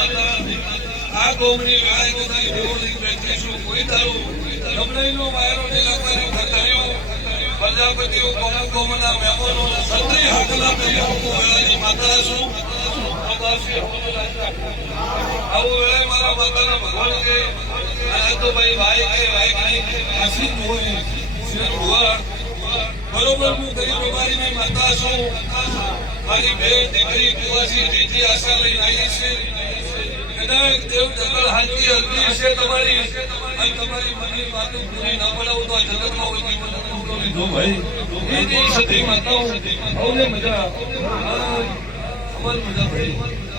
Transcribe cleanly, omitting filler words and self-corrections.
આ ગોમની વેળાએ બધાય દેવોની બેઠીશું કોઈ દારૂ ગમડાઈનો વાયરો નીલાંબાની ખતર્યો પ્રજાપતિઓ ગોમના મહેમાનો સત્રી હાકલા પ્રજાપતિઓ વેળાની માતા છું આવું વેળાએ મારા માતાના ભગવાન કે આ તો ભાઈ કે ભાઈ આશીષ હોય શેર ભુવા બરોબર હું ગરીબ પ્રભારીની માતા છું મારી બેન દીકરી કુવાસી જીતી આશા લઈને આવી છે કદાચ દેવ જગલ હાજી હલ્દી છે તમારી અને તમારી મનની વાતો પૂરી ના પડાવું તો આ જગતમાં હોય જીવન લીધો ભાઈ એની સધી માતાઓ સૌને મજા અમારી મજા ભાઈ